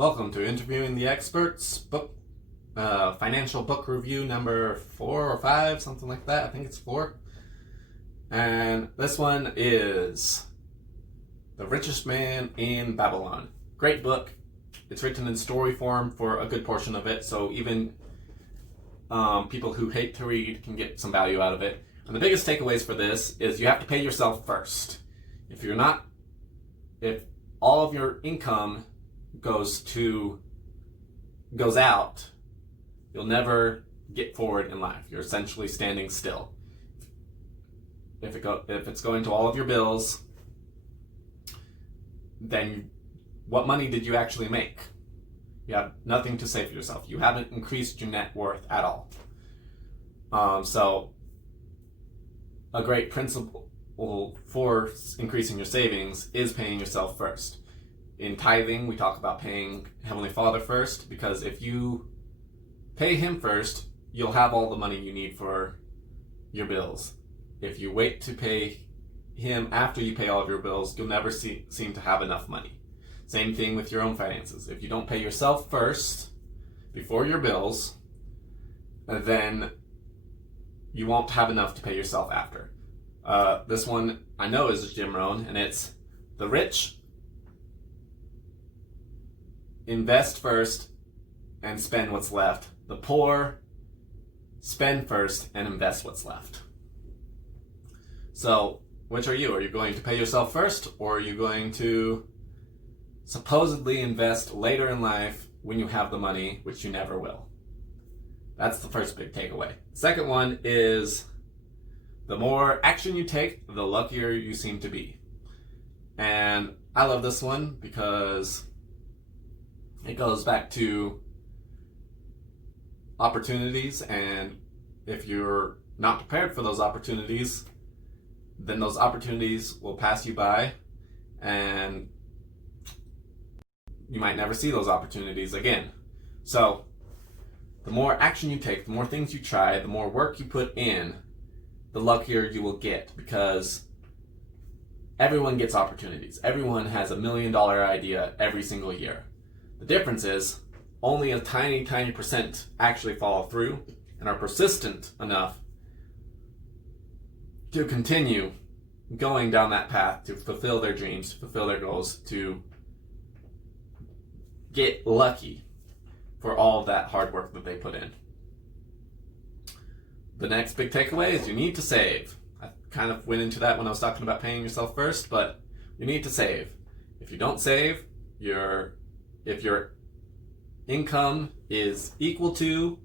Welcome to Interviewing the Experts, financial book review number 4 or 5, something like that. I think it's 4. And this one is The Richest Man in Babylon. Great book. It's written in story form for a good portion of it, so even people who hate to read can get some value out of it. And the biggest takeaways for this is you have to pay yourself first. If all of your income goes out, you'll never get forward in life. You're essentially standing still. If it's going to all of your bills, then what money did you actually make? You have nothing to say for yourself. You haven't increased your net worth at all. So a great principle for increasing your savings is paying yourself first. In tithing, we talk about paying Heavenly Father first, because if you pay Him first, you'll have all the money you need for your bills. If you wait to pay Him after you pay all of your bills, you'll never seem to have enough money. Same thing with your own finances. If you don't pay yourself first before your bills, then you won't have enough to pay yourself after. This one I know is Jim Rohn, and it's the rich invest first and spend what's left. The poor spend first and invest what's left. So, which are you? Are you going to pay yourself first, or are you going to supposedly invest later in life when you have the money, which you never will? That's the first big takeaway. Second one is the more action you take, the luckier you seem to be. And I love this one because it goes back to opportunities, and if you're not prepared for those opportunities, then those opportunities will pass you by, and you might never see those opportunities again. So the more action you take, the more things you try, the more work you put in, the luckier you will get, because everyone gets opportunities. Everyone has $1 million idea every single year. The difference is only a tiny percent actually follow through and are persistent enough to continue going down that path to fulfill their dreams, to fulfill their goals, to get lucky for all of that hard work that they put in. The next big takeaway is you need to save. I kind of went into that when I was talking about paying yourself first, but you need to save. If you don't save, if your income is equal to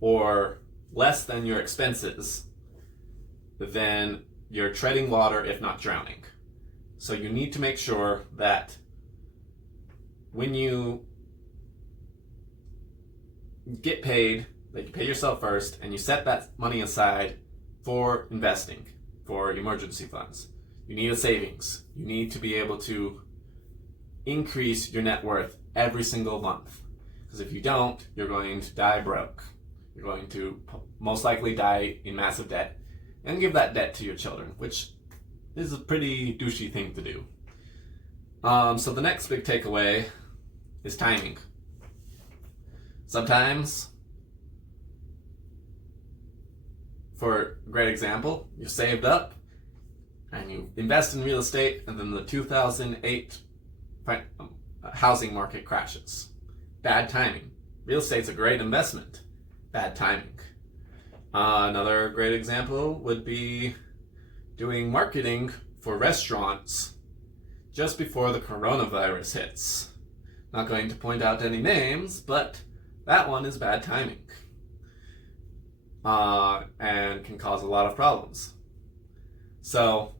or less than your expenses, then you're treading water, if not drowning. So you need to make sure that when you get paid, that you pay yourself first and you set that money aside for investing, for emergency funds. You need a savings. You need to be able to increase your net worth every single month. Because if you don't, you're going to die broke. You're going to most likely die in massive debt and give that debt to your children, which is a pretty douchey thing to do. So the next big takeaway is timing. Sometimes, for a great example, you saved up and you invest in real estate, and then the 2008 housing market crashes. Bad timing. Real estate's a great investment. Bad timing. Another great example would be doing marketing for restaurants just before the coronavirus hits. Not going to point out any names, but that one is bad timing. And can cause a lot of problems. So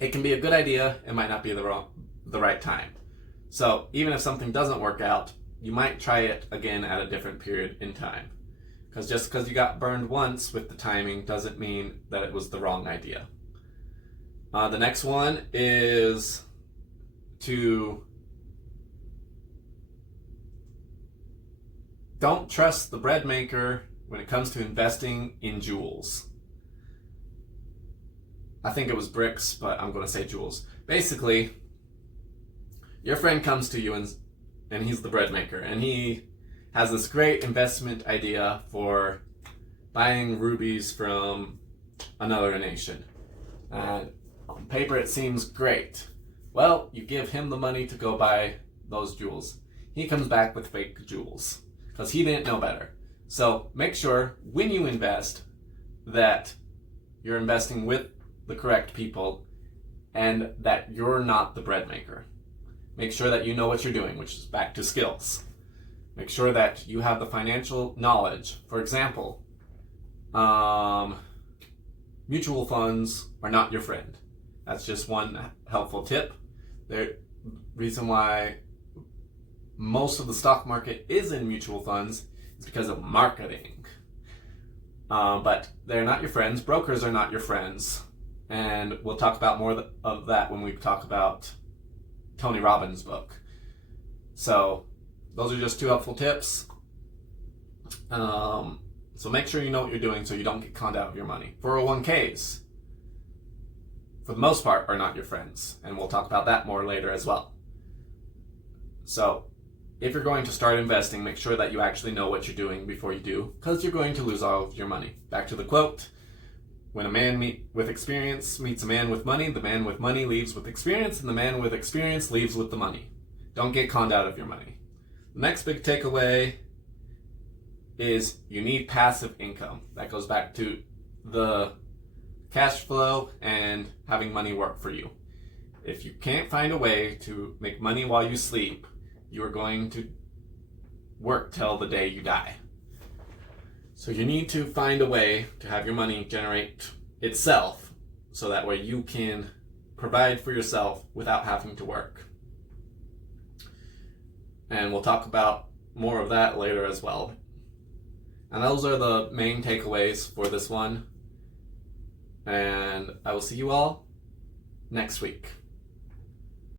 it can be a good idea, it might not be the right time. So even if something doesn't work out, you might try it again at a different period in time. Because just because you got burned once with the timing doesn't mean that it was the wrong idea. The next one is to don't trust the bread maker when it comes to investing in jewels. I think it was bricks, but I'm going to say jewels. Basically, your friend comes to you and and he's the bread maker, and he has this great investment idea for buying rubies from another nation. And on paper it seems great. Well, you give him the money to go buy those jewels. He comes back with fake jewels because he didn't know better. So make sure when you invest that you're investing with the correct people and that you're not the bread maker. Make sure that you know what you're doing, which is back to skills. Make sure that you have the financial knowledge. For example, mutual funds are not your friend. That's just one helpful tip. The reason why most of the stock market is in mutual funds is because of marketing. But they're not your friends. Brokers are not your friends. And we'll talk about more of that when we talk about Tony Robbins' book. So those are just two helpful tips. So make sure you know what you're doing so you don't get conned out of your money. 401ks, for the most part, are not your friends. And we'll talk about that more later as well. So if you're going to start investing, make sure that you actually know what you're doing before you do, because you're going to lose all of your money. Back to the quote, when a man with experience meets a man with money, the man with money leaves with experience, and the man with experience leaves with the money. Don't get conned out of your money. The next big takeaway is you need passive income. That goes back to the cash flow and having money work for you. If you can't find a way to make money while you sleep, you are going to work till the day you die. So you need to find a way to have your money generate itself so that way you can provide for yourself without having to work. And we'll talk about more of that later as well. And those are the main takeaways for this one. And I will see you all next week.